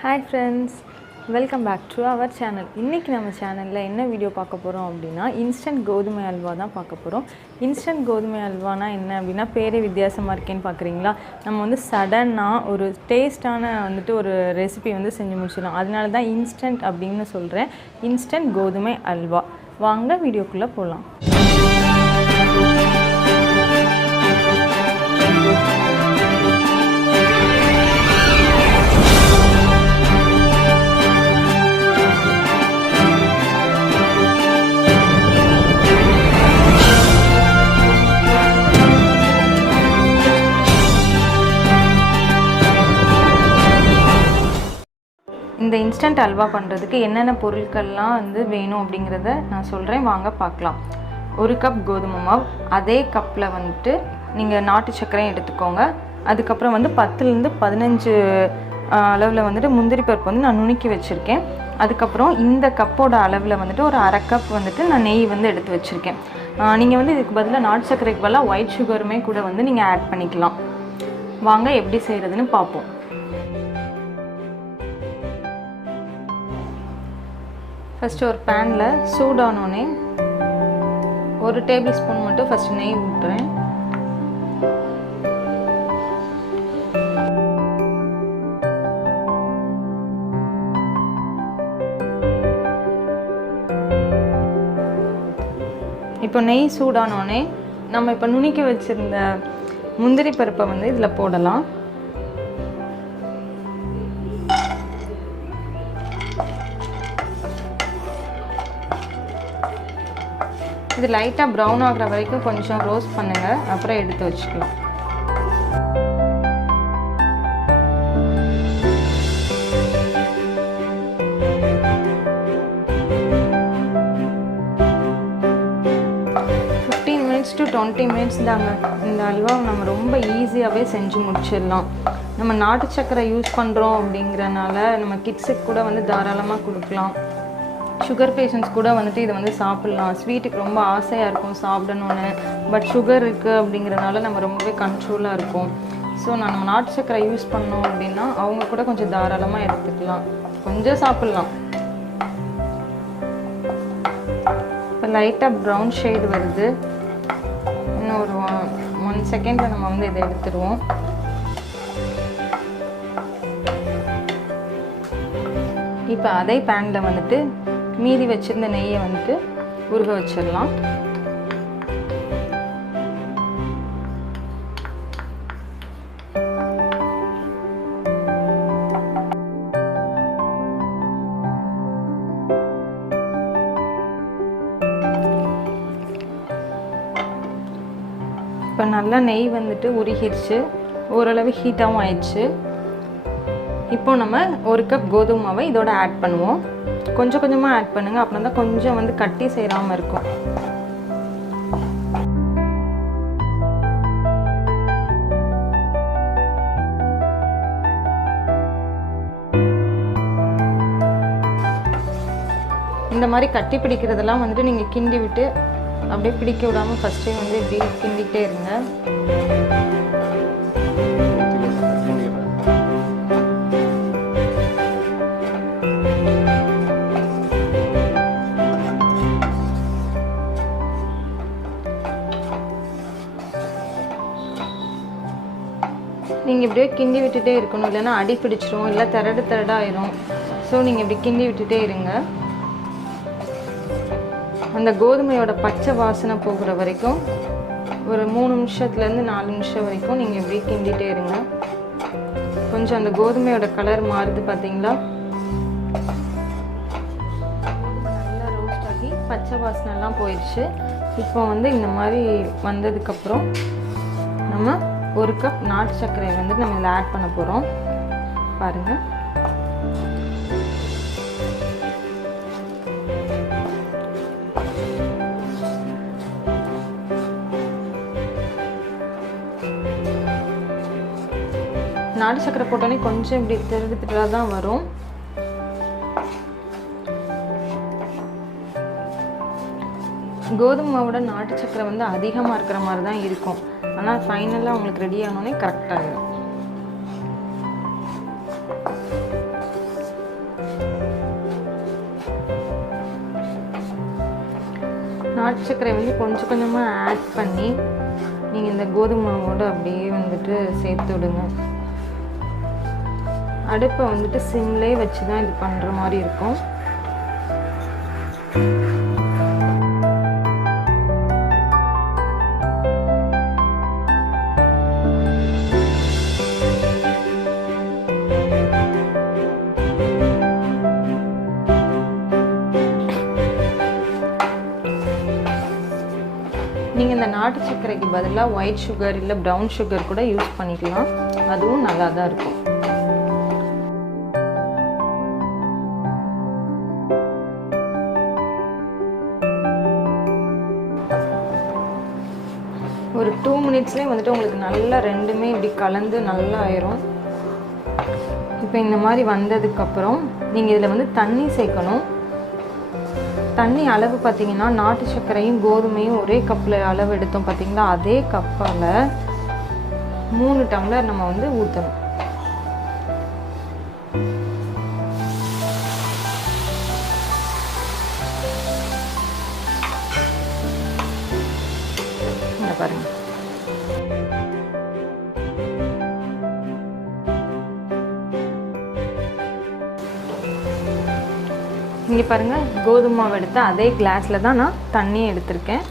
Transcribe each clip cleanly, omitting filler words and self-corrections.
Hi friends, welcome back to our channel. இன்னைக்கு நம்ம சேனல்ல என்ன வீடியோ பார்க்க போறோம் அப்படினா இன்ஸ்டன்ட் கோதுமை அல்வா தான் பார்க்க போறோம். இன்ஸ்டன்ட் கோதுமை அல்வானா என்ன அப்படினா பேரே வித்தியாசமா இருக்கேன்னு பார்க்கறீங்களா? நம்ம வந்து சடனா ஒரு டேஸ்டான ஒரு ரெசிபி செஞ்சு முடிச்சிடலாம். அதனால தான் இன்ஸ்டன்ட் அப்படினு சொல்றேன். இன்ஸ்டன்ட் கோதுமை அல்வா. வாங்க வீடியோக்குள்ள போலாம். இந்த இன்ஸ்டன்ட் அல்வா பண்ணுறதுக்கு என்னென்ன பொருட்கள்லாம் வேணும் அப்படிங்கிறத நான் சொல்கிறேன், வாங்க பார்க்கலாம். 1 கப் கோதுமை மாவு, அதே கப்பில் நீங்கள் நாட்டு சர்க்கரையும் எடுத்துக்கோங்க. அதுக்கப்புறம் 10லேருந்து 15 அளவில் முந்திரி பருப்பு நான் நுணுக்கி வச்சுருக்கேன். அதுக்கப்புறம் இந்த கப்போட அளவில் ஒரு அரை கப் நான் நெய் எடுத்து வச்சுருக்கேன். நீங்கள் இதுக்கு பதிலாக நாட்டு சர்க்கரைக்கு பதிலாக ஒயிட் சுகருமே கூட நீங்கள் ஆட் பண்ணிக்கலாம். வாங்க எப்படி செய்கிறதுன்னு பார்ப்போம். ஃபஸ்ட்டு ஒரு பேனில் சூடானோடனே 1 டேபிள் ஸ்பூன் மட்டும் ஃபஸ்ட்டு நெய் ஊற்றுறேன். இப்போ நெய் சூடானோடனே நம்ம இப்போ நுணுக்கி வச்சுருந்த முந்திரி பருப்பை இதில் போடலாம். இது லைட்டாக ப்ரௌன் ஆகிற வரைக்கும் கொஞ்சம் ரோஸ்ட் பண்ணுங்கள், அப்புறம் எடுத்து வச்சுக்கலாம். to 20 minutes தாங்க. இந்த அல்வாவை நம்ம ரொம்ப ஈஸியாகவே செஞ்சு முடிச்சிடலாம். நம்ம நாட்டு சர்க்கரை யூஸ் பண்ணுறோம் அப்படிங்கிறனால நம்ம கிட்ஸுக்கு கூட தாராளமாக கொடுக்கலாம். சுகர் பேஷண்ட்ஸ் கூட இதை சாப்பிட்லாம். ஸ்வீட்டுக்கு ரொம்ப ஆசையாக இருக்கும் சாப்பிடணுன்னு, பட் சுகர் இருக்குது அப்படிங்கிறனால நம்ம ரொம்பவே கண்ட்ரோலாக இருக்கும். ஸோ நம்ம நாட்டு சர்க்கரை யூஸ் பண்ணோம் அப்படின்னா அவங்க கூட கொஞ்சம் தாராளமாக எடுத்துக்கலாம், கொஞ்சம் சாப்பிட்லாம். இப்போ லைட்டாக ப்ரௌன் ஷேடு வருது. இன்னும் ஒரு 1 செகண்டில் நம்ம இதை எடுத்துடுவோம். இப்போ அதே பேனில் மீதி வச்சிருந்த நெய்யை உருக வச்சிடலாம். இப்போ நல்லா நெய் உருகிடுச்சு, ஓரளவு ஹீட்டாகவும் ஆயிடுச்சு. இப்போ நம்ம 1 கப் கோதுமை மாவை இதோட ஆட் பண்ணுவோம். கொஞ்சம் கொஞ்சமாக ஆட் பண்ணுங்கள், அப்படின்னா தான் கொஞ்சம் கட்டி சேராமல் இருக்கும். இந்த மாதிரி கட்டி பிடிக்கிறதெல்லாம் நீங்கள் கிண்டி விட்டு அப்படியே பிடிக்க விடாமல் ஃபஸ்ட்டே இப்படி கிண்டிகிட்டே இருங்க. நீங்கள் இப்படியே கிண்டி விட்டுட்டே இருக்கணும், இல்லைன்னா அடி பிடிச்சிரும், இல்லை தரடாயிரும். ஸோ நீங்கள் இப்படி கிண்டி விட்டுட்டே இருங்க. அந்த கோதுமையோட பச்சை வாசனை போகிற வரைக்கும் ஒரு 3 நிமிஷத்துலேருந்து 4 நிமிஷம் வரைக்கும் நீங்கள் இப்படி கிண்டிகிட்டே இருங்க. கொஞ்சம் அந்த கோதுமையோட கலர் மாறுது பார்த்தீங்களா? நல்லா ரோஸ்ட் ஆகி பச்சை வாசனைலாம் போயிடுச்சு. இப்போ இந்த மாதிரி வந்ததுக்கப்புறம் நம்ம 1 கப் நாட்டு சர்க்கரை நம்ம இதில் ஆட் பண்ண போகிறோம். பாருங்கள், நாட்டு சர்க்கரை போட்டோன்னே கொஞ்சம் இப்படி திரளாக தான் வரும். கோதுமை மாவோட நாட்டு சர்க்கரை அதிகமாக இருக்கிற மாதிரி தான் இருக்கும். ஆனால் ஃபைனலாக உங்களுக்கு ரெடி ஆனோடனே கரெக்டாக இருக்கும். நாட்டு சர்க்கரை வந்து கொஞ்சம் கொஞ்சமாக ஆட் பண்ணி நீங்கள் இந்த கோதுமை மாவோடு அப்படியே வந்துட்டு சேர்த்து விடுங்க. அடுப்பை வந்துட்டு சிம்லே வச்சு தான் இது பண்ணுற மாதிரி இருக்கும். நீங்கள் இந்த நாட்டு சர்க்கரைக்கு பதிலாக ஒயிட் சுகர் இல்லை ப்ரௌன் சுகர் கூட யூஸ் பண்ணிக்கலாம். அதுவும் நல்லா தான் இருக்கும். ஒரு 2 மினிட்ஸ்லேயே வந்துட்டு உங்களுக்கு நல்லா ரெண்டுமே இப்படி கலந்து நல்லா ஆயிரும். இப்போ இந்த மாதிரி வந்ததுக்கப்புறம் நீங்கள் இதில் வந்து தண்ணி சேர்க்கணும். தண்ணி அளவு பார்த்தீங்கன்னா நாட்டு சர்க்கரையும் கோதுமையும் ஒரே கப்பில் அளவு எடுத்தோம் பார்த்தீங்களா, அதே கப்பால் 3 டம்ளர் நம்ம வந்து ஊற்றணும். இங்க பாருங்க. இங்கே பாருங்கள், கோதுமை மாவு எடுத்து அதே கிளாஸில் தான் நான் தண்ணி எடுத்திருக்கேன்.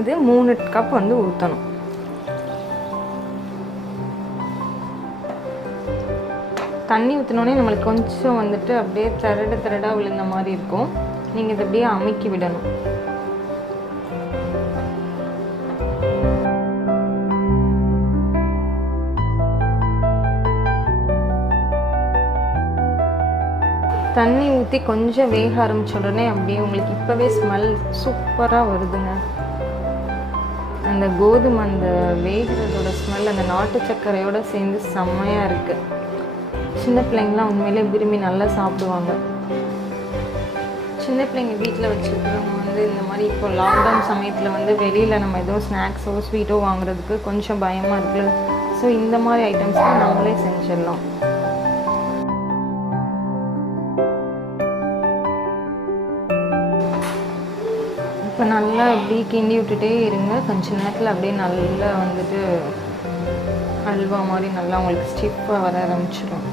இது 3 கப் வந்து ஊற்றணும். தண்ணி ஊற்றினோடனே நம்மளுக்கு கொஞ்சம் வந்துட்டு அப்படியே திரடாக விழுந்த மாதிரி இருக்கும். நீங்கள் இதை அப்படியே அமுக்கி விடணும். தண்ணி ஊற்றி கொஞ்சம் வேக ஆரம்பிச்ச உடனே அப்படியே உங்களுக்கு இப்போவே ஸ்மெல் சூப்பராக வருதுங்க. அந்த கோதுமை அந்த வேகிறதோட ஸ்மெல் அந்த நாட்டு சர்க்கரையோடு சேர்ந்து செம்மையாக இருக்குது. சின்ன பிள்ளைங்களாம் உண்மையிலே விரும்பி நல்லா சாப்பிடுவாங்க. சின்ன பிள்ளைங்க வீட்டில் வச்சுருக்கிறவங்க வந்து இந்த மாதிரி இப்போ லாக்டவுன் சமயத்தில் வந்து வெளியில் நம்ம எதுவும் ஸ்நாக்ஸோ ஸ்வீட்டோ வாங்குறதுக்கு கொஞ்சம் பயமாக இருக்குது. ஸோ இந்த மாதிரி ஐட்டம்ஸ்லாம் நம்மளே செஞ்சிடலாம். இப்போ நல்லா அப்படியே கிண்டி விட்டுட்டே இருங்க. கொஞ்ச நேரத்தில் அப்படியே நல்லா வந்துட்டு அல்வா மாதிரி நல்லா உங்களுக்கு ஸ்டிஃபாக வர ஆரம்பிச்சிடும்.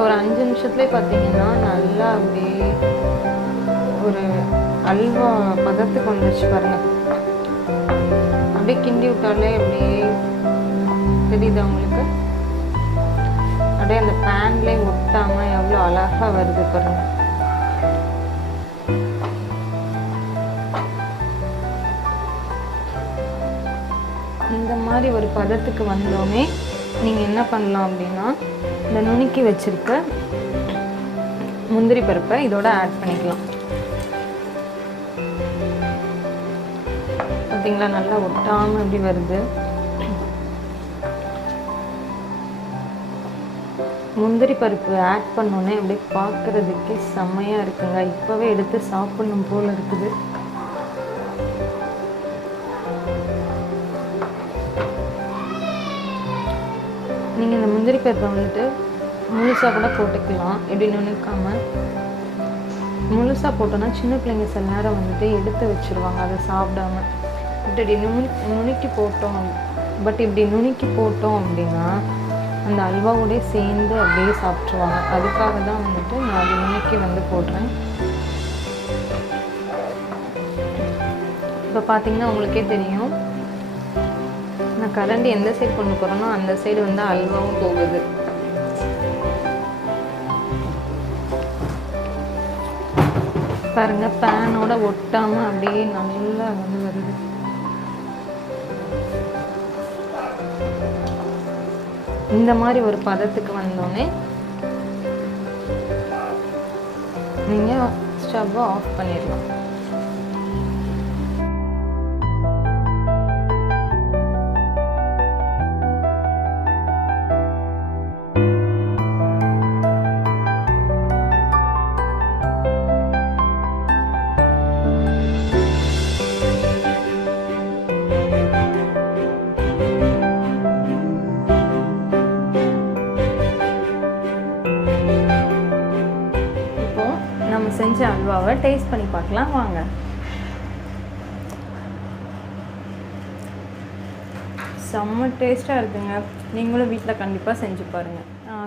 ஒரு 5 நிமிஷத்துலேயே பார்த்தீங்கன்னா நல்லா அப்படியே ஒரு அல்வா பதத்துக்கு வந்துச்சு பாருங்கள். அப்படியே கிண்டி விட்டாலே அப்படியே தெரியுது உங்களுக்கு. அப்படியே அந்த பேன்லேயே ஒட்டாமல் எவ்வளோ அழகாக வருது பாருங்கள். இந்த மாதிரி ஒரு பதத்துக்கு வந்தோடனே நீங்கள் என்ன பண்ணலாம் அப்படின்னா, இந்த நுணுக்கி வச்சுருக்க முந்திரி பருப்பை இதோட ஆட் பண்ணிக்கலாம். பார்த்தீங்களா, நல்லா ஒட்டாமல் எப்படி வருது. முந்திரி பருப்பு ஆட் பண்ணோன்னே அப்படியே பார்க்குறதுக்கே செம்மையாக இருக்குங்க. இப்போவே எடுத்து சாப்பிடணும் போல் இருக்குது. நீங்கள் இந்த முந்திரி பருப்பை வந்துட்டு முழுசாக கூட போட்டுக்கலாம். எப்படி நுணுக்காமல் முழுசாக போட்டோன்னா சின்ன பிள்ளைங்க சில நேரம் வந்துட்டு எடுத்து வச்சுருவாங்க அதை சாப்பிடாம. இப்படி நுணுக்கி போட்டோம் இப்படி நுணுக்கி போட்டோம் அப்படின்னா அந்த அல்வாவோடய சேர்ந்து அப்படியே சாப்பிட்ருவாங்க. அதுக்காக தான் வந்துட்டு நான் அது நுணுக்கி வந்து போடுறேன். இப்போ பார்த்தீங்கன்னா உங்களுக்கே தெரியும், இந்த நான் கரண்டி எந்த சைடு கொண்டு போகிறேனோ அந்த சைடு வந்து அல்வாவும் போகுது. பாருங்கள், பேனோட ஒட்டாமல் அப்படியே நல்லா வந்து வருது. இந்த மாதிரி ஒரு பதத்துக்கு வந்தோடனே நீங்கள் ஸ்டவ்வை ஆஃப் பண்ணிடலாம். நம்ம செஞ்ச அல்வாவை டேஸ்ட் பண்ணி பார்க்கலாம் வாங்க. செம்ம டேஸ்ட்டாக இருக்குங்க. நீங்களும் வீட்டில் கண்டிப்பாக செஞ்சு பாருங்கள்.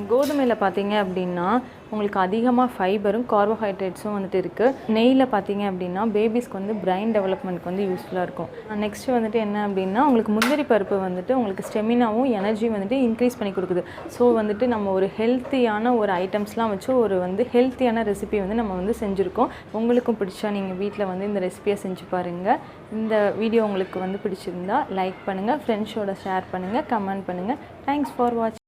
கோதுமையில் பார்த்தீங்க அப்படின்னா உங்களுக்கு அதிகமாக ஃபைபரும் கார்போஹைட்ரேட்ஸும் வந்துட்டு இருக்குது. நெய்யில் பார்த்தீங்க அப்படின்னா பேபிஸ்க்கு வந்து பிரைன் டெவலப்மெண்ட்க்கு வந்து யூஸ்ஃபுல்லாக இருக்கும். நெக்ஸ்ட்டு வந்துட்டு என்ன அப்படின்னா உங்களுக்கு முந்திரி பருப்பு வந்துட்டு உங்களுக்கு ஸ்டெமினாவும் எனர்ஜியும் வந்துட்டு இன்க்ரீஸ் பண்ணி கொடுக்குது. ஸோ வந்துட்டு நம்ம ஒரு ஹெல்த்தியான ஒரு ஐட்டம்ஸ்லாம் வச்சு ஒரு வந்து ஹெல்த்தியான ரெசிபி வந்து நம்ம வந்து செஞ்சுருக்கோம். உங்களுக்கும் பிடிச்சா நீங்கள் வீட்டில் வந்து இந்த ரெசிபியை செஞ்சு பாருங்கள். இந்த வீடியோ உங்களுக்கு வந்து பிடிச்சிருந்தா லைக் பண்ணுங்கள், ஃப்ரெண்ட்ஸோட ஷேர் பண்ணுங்கள், கமெண்ட் பண்ணுங்கள். தேங்க்ஸ் ஃபார் வாட்சிங்.